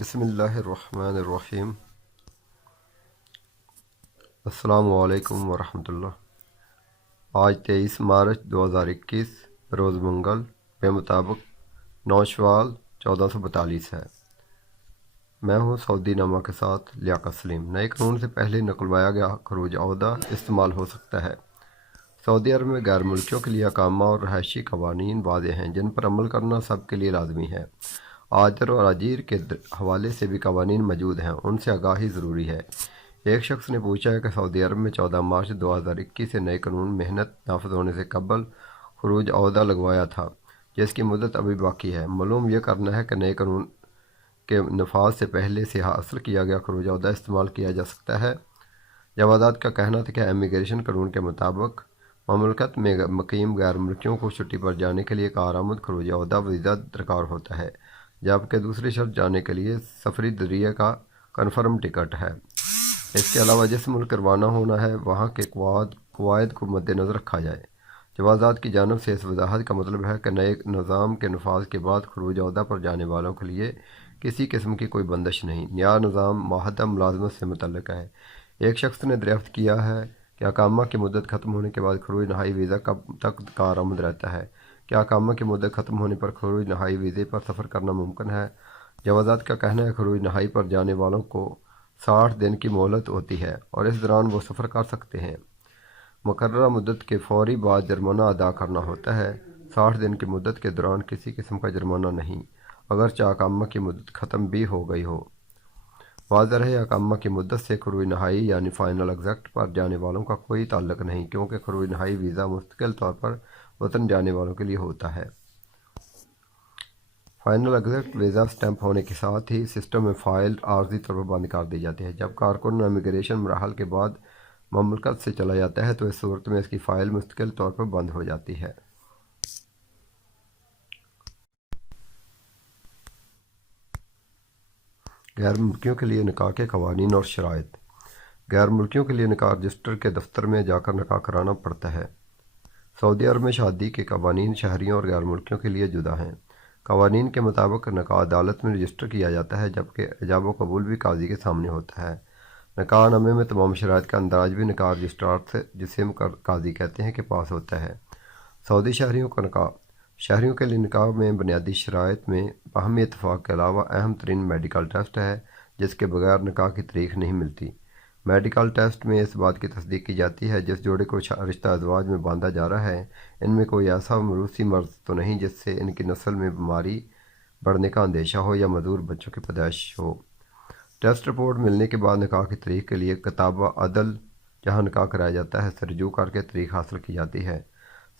بسم اللہ الرحمن الرحیم۔ السلام علیکم ورحمۃ اللہ۔ آج 23 مارچ 2021 روز منگل کے مطابق 9 شوال 1442 ہے۔ میں ہوں سعودی نامہ کے ساتھ لیاقت سلیم۔ نئے قانون سے پہلے نکلوایا گیا خروج عہدہ استعمال ہو سکتا ہے۔ سعودی عرب میں غیر ملکیوں کے لیے اقامہ اور رہائشی قوانین واضح ہیں جن پر عمل کرنا سب کے لیے لازمی ہے۔ آجر اور اجیر کے حوالے سے بھی قوانین موجود ہیں، ان سے آگاہی ضروری ہے۔ ایک شخص نے پوچھا ہے کہ سعودی عرب میں 14 مارچ 2021 سے نئے قانون محنت نافذ ہونے سے قبل خروج عہدہ لگوایا تھا جس کی مدت ابھی باقی ہے۔ معلوم یہ کرنا ہے کہ نئے قانون کے نفاذ سے پہلے سے حاصل کیا گیا خروج عہدہ استعمال کیا جا سکتا ہے۔ جوادات کا کہنا تھا کہ امیگریشن قانون کے مطابق مملکت میں مقیم غیر ملکیوں کو چھٹی پر جانے کے لیے کارآمد خروج عہدہ ویزا درکار ہوتا ہے، جبکہ دوسری شرط جانے کے لیے سفری ذریعہ کا کنفرم ٹکٹ ہے۔ اس کے علاوہ جس ملک روانہ ہونا ہے وہاں کے قواعد کو مد نظر رکھا جائے۔ جوازات کی جانب سے اس وضاحت کا مطلب ہے کہ نئے نظام کے نفاذ کے بعد خروج عہدہ پر جانے والوں کے لیے کسی قسم کی کوئی بندش نہیں۔ نیا نظام معاہدہ ملازمت سے متعلق ہے۔ ایک شخص نے دریافت کیا ہے کہ اقامہ کی مدت ختم ہونے کے بعد خروج نہائی ویزا کب تک کارآمد رہتا ہے؟ کیا اقامہ کی مدت ختم ہونے پر خروج نہائی ویزے پر سفر کرنا ممکن ہے؟ جوازات کا کہنا ہے کہ خروج نہائی پر جانے والوں کو 60 دن کی مہلت ہوتی ہے اور اس دوران وہ سفر کر سکتے ہیں۔ مقررہ مدت کے فوری بعد جرمانہ ادا کرنا ہوتا ہے۔ 60 دن کی مدت کے دوران کسی قسم کا جرمانہ نہیں، اگرچہ اقامہ کی مدت ختم بھی ہو گئی ہو۔ واضح رہے اقامہ کی مدت سے خروج نہائی یعنی فائنل ایگزٹ پر جانے والوں کا کوئی تعلق نہیں، کیونکہ خروج نہائی ویزا مستقل طور پر وطن جانے والوں کے لیے ہوتا ہے۔ فائنل ایگزٹ ویزا سٹیمپ ہونے کے ساتھ ہی سسٹم میں فائل عارضی طور پر بند کر دی جاتی ہے۔ جب کارکن امیگریشن مراحل کے بعد مملکت سے چلا جاتا ہے تو اس صورت میں اس کی فائل مستقل طور پر بند ہو جاتی ہے۔ غیر ملکیوں کے لیے نکاح کے قوانین اور شرائط۔ غیر ملکیوں کے لیے نکاح رجسٹر کے دفتر میں جا کر نکاح کرانا پڑتا ہے۔ سعودی عرب میں شادی کے قوانین شہریوں اور غیر ملکیوں کے لیے جدا ہیں۔ قوانین کے مطابق نکاح عدالت میں رجسٹر کیا جاتا ہے، جبکہ ایجاب و قبول بھی قاضی کے سامنے ہوتا ہے۔ نکاح نامے میں تمام شرائط کا اندراج بھی نکاح رجسٹرار سے، جسے ہم قاضی کہتے ہیں، کے پاس ہوتا ہے۔ سعودی شہریوں کا نکاح۔ شہریوں کے لیے نکاح میں بنیادی شرائط میں باہمی اتفاق کے علاوہ اہم ترین میڈیکل ٹیسٹ ہے جس کے بغیر نکاح کی تاریخ نہیں ملتی۔ میڈیکل ٹیسٹ میں اس بات کی تصدیق کی جاتی ہے جس جوڑے کو رشتہ ازدواج میں باندھا جا رہا ہے ان میں کوئی ایسا موروثی مرض تو نہیں جس سے ان کی نسل میں بیماری بڑھنے کا اندیشہ ہو یا معذور بچوں کی پیدائش ہو۔ ٹیسٹ رپورٹ ملنے کے بعد نکاح کی تاریخ کے لیے کتابہ عدل جہاں نکاح کرایا جاتا ہے سے رجوع کر کے تاریخ حاصل کی جاتی ہے۔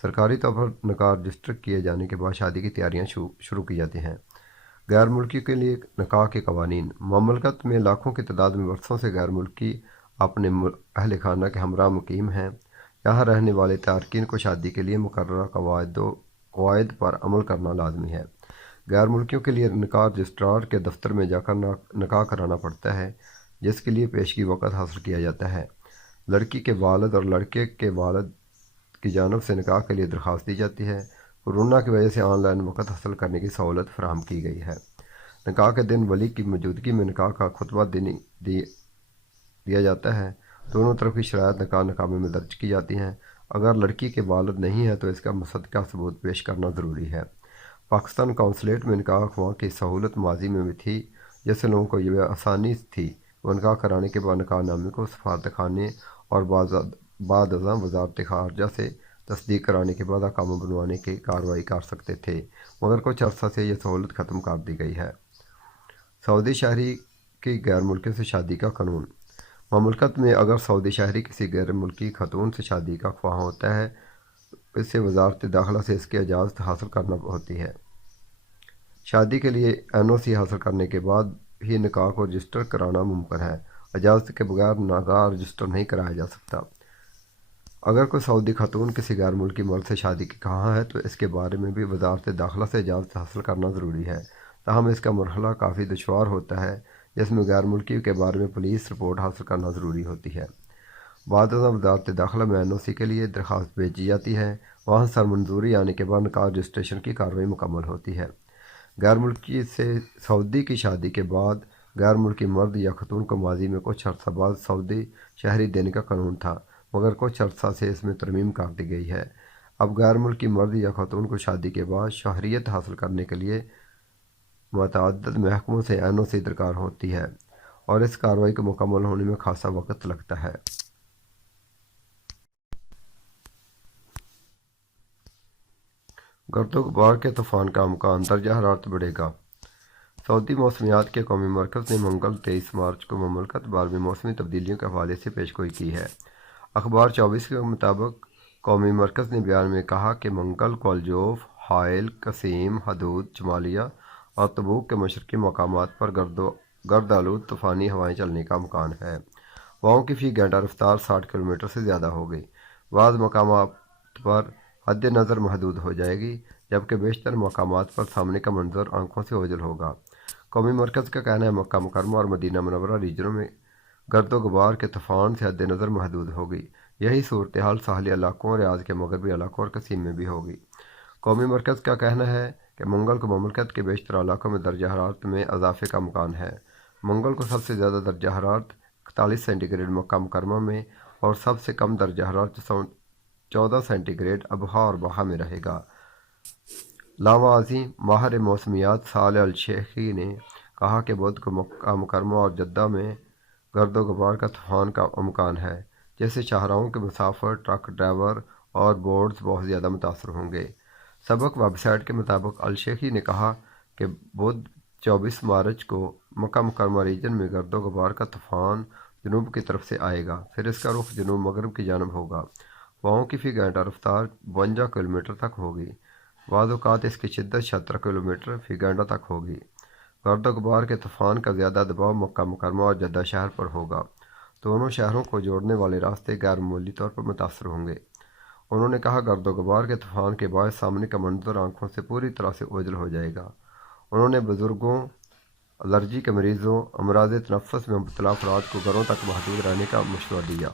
سرکاری طور پر نکاح رجسٹر کیے جانے کے بعد شادی کی تیاریاں شروع کی جاتی ہیں۔ غیر ملکی کے لیے نکاح کے قوانین۔ مملکت میں لاکھوں کی تعداد میں برسوں سے غیر ملکی اپنے اہل خانہ کے ہمراہ مقیم ہیں۔ یہاں رہنے والے تارکین کو شادی کے لیے مقررہ قواعد پر عمل کرنا لازمی ہے۔ غیر ملکیوں کے لیے نکاح رجسٹرار کے دفتر میں جا کر نکاح کرانا پڑتا ہے جس کے لیے پیشگی وقت حاصل کیا جاتا ہے۔ لڑکی کے والد اور لڑکے کے والد کی جانب سے نکاح کے لیے درخواست دی جاتی ہے۔ کورونا کی وجہ سے آن لائن وقت حاصل کرنے کی سہولت فراہم کی گئی ہے۔ نکاح کے دن ولی کی موجودگی میں نکاح کا خطبہ دیا جاتا ہے۔ دونوں طرف کی شرائط نکاح نامے میں درج کی جاتی ہیں۔ اگر لڑکی کے والد نہیں ہے تو اس کا مصدقہ ثبوت پیش کرنا ضروری ہے۔ پاکستان قونصلیٹ میں نکاح خواہ کی سہولت ماضی میں بھی تھی، جس سے لوگوں کو یہ آسانی تھی وہ نکاح کرانے کے بعد نکاح نامے کو سفارت خانے اور بعد ازاں وزارت خارجہ سے تصدیق کرانے کے بعد اقامہ بنوانے کی کارروائی کر سکتے تھے، مگر کچھ عرصہ سے یہ سہولت ختم کر دی گئی ہے۔ سعودی شہری کی غیر ملکی سے شادی کا قانون۔ مملکت میں اگر سعودی شہری کسی غیر ملکی خاتون سے شادی کا خواہاں ہوتا ہے اسے وزارت داخلہ سے اس کی اجازت حاصل کرنا ہوتی ہے۔ شادی کے لیے NOC حاصل کرنے کے بعد ہی نکاح کو رجسٹر کرانا ممکن ہے۔ اجازت کے بغیر نکاح رجسٹر نہیں کرایا جا سکتا۔ اگر کوئی سعودی خاتون کسی غیر ملکی مرد سے شادی کی خواہاں ہے تو اس کے بارے میں بھی وزارت داخلہ سے اجازت حاصل کرنا ضروری ہے، تاہم اس کا مرحلہ کافی دشوار ہوتا ہے جس میں غیر ملکی کے بارے میں پولیس رپورٹ حاصل کرنا ضروری ہوتی ہے۔ بعد ازاں وزارت داخلہ میں NOC کے لیے درخواست بھیجی جاتی ہے، وہاں سر منظوری آنے کے بعد نکاح رجسٹریشن کی کارروائی مکمل ہوتی ہے۔ غیر ملکی سے سعودی کی شادی کے بعد غیر ملکی مرد یا خاتون کو ماضی میں کچھ عرصہ بعد سعودی شہری دینے کا قانون تھا، مگر کچھ عرصہ سے اس میں ترمیم کر دی گئی ہے۔ اب غیر ملکی مرد یا خاتون کو شادی کے بعد شہریت حاصل کرنے کے لیے متعدد محکموں سے این او سی درکار ہوتی ہے، اور اس کارروائی کو مکمل ہونے میں خاصا وقت لگتا ہے۔ گرد و غبار کے طوفان کا امکان، درجہ حرارت بڑھے گا۔ سعودی موسمیات کے قومی مرکز نے منگل 23 مارچ کو مملکت بھر میں موسمی تبدیلیوں کے حوالے سے پیشگوئی کی ہے۔ اخبار 24 کے مطابق قومی مرکز نے بیان میں کہا کہ منگل کو الجوف، حائل، قصیم، حدود، جمالیہ اور تبوک کے مشرقی مقامات پر گرد آلود طوفانی ہوائیں چلنے کا امکان ہے۔ ہواؤں کی فی گھنٹہ رفتار 60 کلومیٹر سے زیادہ ہوگی۔ بعض مقامات پر حد نظر محدود ہو جائے گی، جبکہ بیشتر مقامات پر سامنے کا منظر آنکھوں سے اوجھل ہوگا۔ قومی مرکز کا کہنا ہے مکہ مکرمہ اور مدینہ منورہ ریجنوں میں گرد و غبار کے طوفان سے حد نظر محدود ہوگی۔ یہی صورتحال ساحلی علاقوں اور ریاض کے مغربی علاقوں اور قصیم میں بھی ہوگی۔ قومی مرکز کا کہنا ہے کہ منگل کو مملکت کے بیشتر علاقوں میں درجہ حرارت میں اضافے کا امکان ہے۔ منگل کو سب سے زیادہ درجہ حرارت 41 سینٹی گریڈ مکہ مکرمہ میں اور سب سے کم درجہ حرارت 14 سینٹی گریڈ ابہا اور بہا میں رہے گا۔ لاوازی ماہر موسمیات صالح الشیخی نے کہا کہ بدھ کو مکہ مکرمہ اور جدہ میں گرد و غبار کا طوفان کا امکان ہے، جس سے شاہراہوں کے مسافر، ٹرک ڈرائیور اور بورڈز بہت زیادہ متاثر ہوں گے۔ سبق ویب سائٹ کے مطابق الشیخی نے کہا کہ بدھ 24 مارچ کو مکہ مکرمہ ریجن میں گرد و غبار کا طوفان جنوب کی طرف سے آئے گا، پھر اس کا رخ جنوب مغرب کی جانب ہوگا۔ ہواؤں کی فی گھنٹہ رفتار 52 کلومیٹر تک ہوگی۔ بعض اوقات اس کی شدت 76 کلومیٹر فی گھنٹہ تک ہوگی۔ گرد و غبار کے طوفان کا زیادہ دباؤ مکہ مکرمہ اور جدہ شہر پر ہوگا۔ دونوں شہروں کو جوڑنے والے راستے غیر معمولی طور پر متاثر ہوں گے۔ انہوں نے کہا گرد و غبار کے طوفان کے باعث سامنے کا منظر آنکھوں سے پوری طرح سے اوجھل ہو جائے گا۔ انہوں نے بزرگوں، الرجی کے مریضوں، امراض تنفس میں مبتلا افراد کو گھروں تک محدود رہنے کا مشورہ دیا۔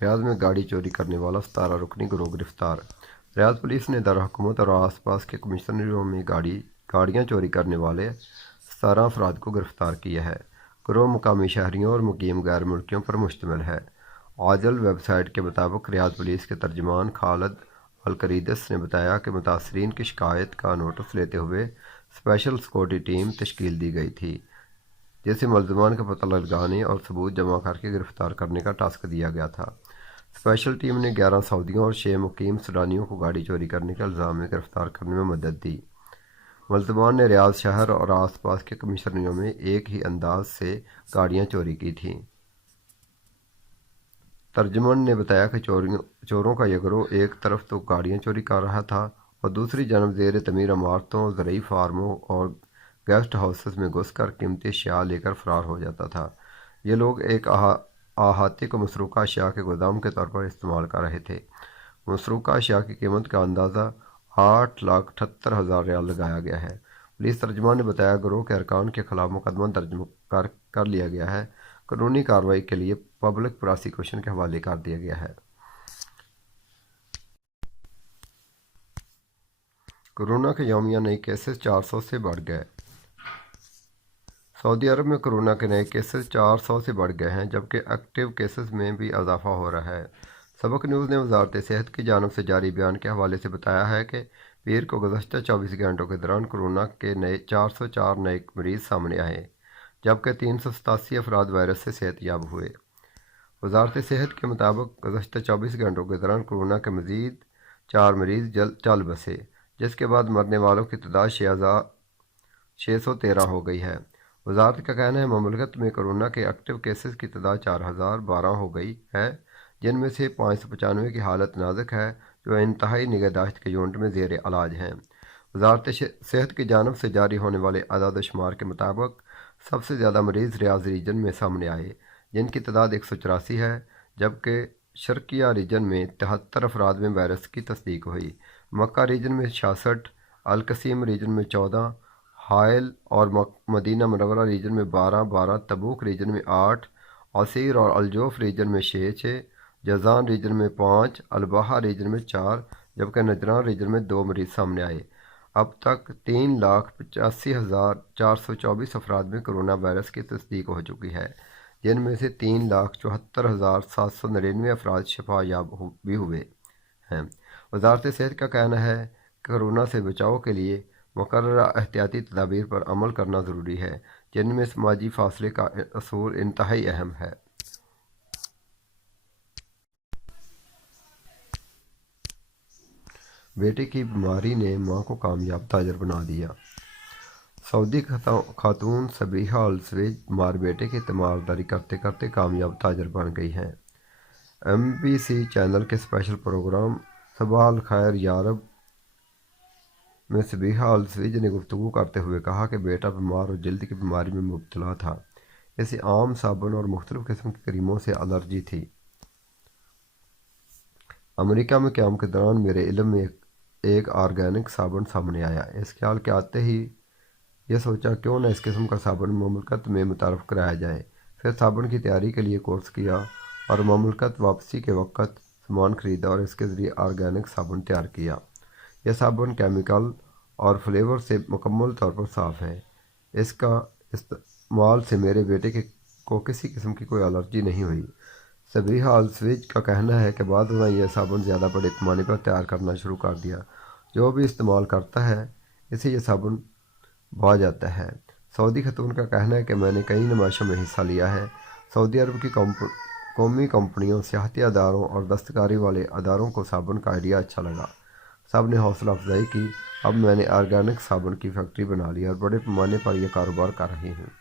ریاض میں گاڑی چوری کرنے والا 17 رکنی گروہ گرفتار۔ ریاض پولیس نے دارالحکومت اور آس پاس کے کمشنریوں میں گاڑیاں چوری کرنے والے 17 افراد کو گرفتار کیا ہے۔ گروہ مقامی شہریوں اور مقیم غیر ملکیوں پر مشتمل ہے۔ عاجل ویب سائٹ کے مطابق ریاض پولیس کے ترجمان خالد القریدس نے بتایا کہ متاثرین کی شکایت کا نوٹس لیتے ہوئے اسپیشل سیکورٹی ٹیم تشکیل دی گئی تھی، جسے ملزمان کا پتہ لگانے اور ثبوت جمع کر کے گرفتار کرنے کا ٹاسک دیا گیا تھا۔ اسپیشل ٹیم نے 11 سعودیوں اور 6 مقیم سوڈانیوں کو گاڑی چوری کرنے کے الزام میں گرفتار کرنے میں مدد دی۔ ملزمان نے ریاض شہر اور آس پاس کے کمشنریوں میں ایک ہی انداز سے گاڑیاں چوری کی تھیں۔ ترجمان نے بتایا کہ چوروں کا یہ گروہ ایک طرف تو گاڑیاں چوری کر رہا تھا اور دوسری جانب زیر تعمیر عمارتوں، زرعی فارموں اور گیسٹ ہاؤسز میں گھس کر قیمتی اشیاء لے کر فرار ہو جاتا تھا۔ یہ لوگ ایک احاطے کو مسروقہ اشیاء کے گودام کے طور پر استعمال کر رہے تھے۔ مسروقہ اشیاء کی قیمت کا اندازہ 8,78,000 ریال لگایا گیا ہے۔ پولیس ترجمان نے بتایا گروہ کے ارکان کے خلاف مقدمہ درج کر لیا گیا ہے، قانونی کارروائی کے لیے پبلک پراسیکیوشن کے حوالے کر دیا گیا ہے۔ کورونا کے یومیہ نئے کیسز 400 سے بڑھ گئے۔ سعودی عرب میں کورونا کے نئے کیسز 400 سے بڑھ گئے ہیں، جبکہ ایکٹیو کیسز میں بھی اضافہ ہو رہا ہے۔ سبق نیوز نے وزارت صحت کی جانب سے جاری بیان کے حوالے سے بتایا ہے کہ پیر کو گزشتہ 24 گھنٹوں کے دوران کورونا کے نئے 404 نئے مریض سامنے آئے، جبکہ 387 افراد وائرس سے صحت یاب ہوئے۔ وزارت صحت کے مطابق گزشتہ 24 گھنٹوں کے دوران کورونا کے مزید 4 مریض چل بسے، جس کے بعد مرنے والوں کی تعداد 613 ہو گئی ہے۔ وزارت کا کہنا ہے مملکت میں کورونا کے ایکٹیو کیسز کی تعداد 4012 ہو گئی ہے، جن میں سے 595 کی حالت نازک ہے، جو انتہائی نگہداشت کے یونٹ میں زیر علاج ہیں۔ وزارت صحت کی جانب سے جاری ہونے والے اعداد و شمار کے مطابق سب سے زیادہ مریض ریاض ریجن میں سامنے آئے، جن کی تعداد 184 ہے، جبکہ شرقیہ ریجن میں 73 افراد میں وائرس کی تصدیق ہوئی۔ مکہ ریجن میں 66، القصیم ریجن میں 14، حائل اور مدینہ منورہ ریجن میں 12، تبوک ریجن میں 8، عسیر اور الجوف ریجن میں 6، جازان ریجن میں 5، الباحہ ریجن میں 4 جبکہ نجران ریجن میں 2 مریض سامنے آئے۔ اب تک 3,85,424 افراد میں کرونا وائرس کی تصدیق ہو چکی ہے، جن میں سے 3,74,799 افراد شفا یاب بھی ہوئے ہیں۔ وزارت صحت کا کہنا ہے کہ کرونا سے بچاؤ کے لیے مقررہ احتیاطی تدابیر پر عمل کرنا ضروری ہے، جن میں سماجی فاصلے کا اصول انتہائی اہم ہے۔ بیٹے کی بیماری نے ماں کو کامیاب تاجر بنا دیا۔ سعودی خاتون صبیحہ السویج بیمار بیٹے کی تیمارداری کرتے کرتے کامیاب تاجر بن گئی ہیں۔ MBC چینل کے اسپیشل پروگرام صباح الخیر یارب میں صبیحہ السویج نے گفتگو کرتے ہوئے کہا کہ بیٹا بیمار اور جلد کی بیماری میں مبتلا تھا۔ اسے عام صابن اور مختلف قسم کے کریموں سے الرجی تھی۔ امریکہ میں قیام کے دوران میرے علم میں ایک آرگینک صابن سامنے آیا۔ اس خیال کے آتے ہی یہ سوچا کیوں نہ اس قسم کا صابن مملکت میں متعارف کرایا جائے۔ پھر صابن کی تیاری کے لیے کورس کیا اور مملکت واپسی کے وقت سامان خریدا اور اس کے ذریعے آرگینک صابن تیار کیا۔ یہ صابن کیمیکل اور فلیور سے مکمل طور پر صاف ہے۔ اس کا استعمال سے میرے بیٹے کو کسی قسم کی کوئی الرجی نہیں ہوئی۔ صبیحہ السویج کا کہنا ہے کہ بعد ازاں یہ صابن زیادہ بڑے پیمانے پر تیار کرنا شروع کر دیا۔ جو بھی استعمال کرتا ہے اسے یہ صابن بھا جاتا ہے۔ سعودی خاتون کا کہنا ہے کہ میں نے کئی نمائشوں میں حصہ لیا ہے۔ سعودی عرب کی قومی کمپنیوں، سیاحتی اداروں اور دستکاری والے اداروں کو صابن کا آئیڈیا اچھا لگا۔ سب نے حوصلہ افزائی کی۔ اب میں نے آرگینک صابن کی فیکٹری بنا لی اور بڑے پیمانے پر یہ کاروبار کر رہی ہوں۔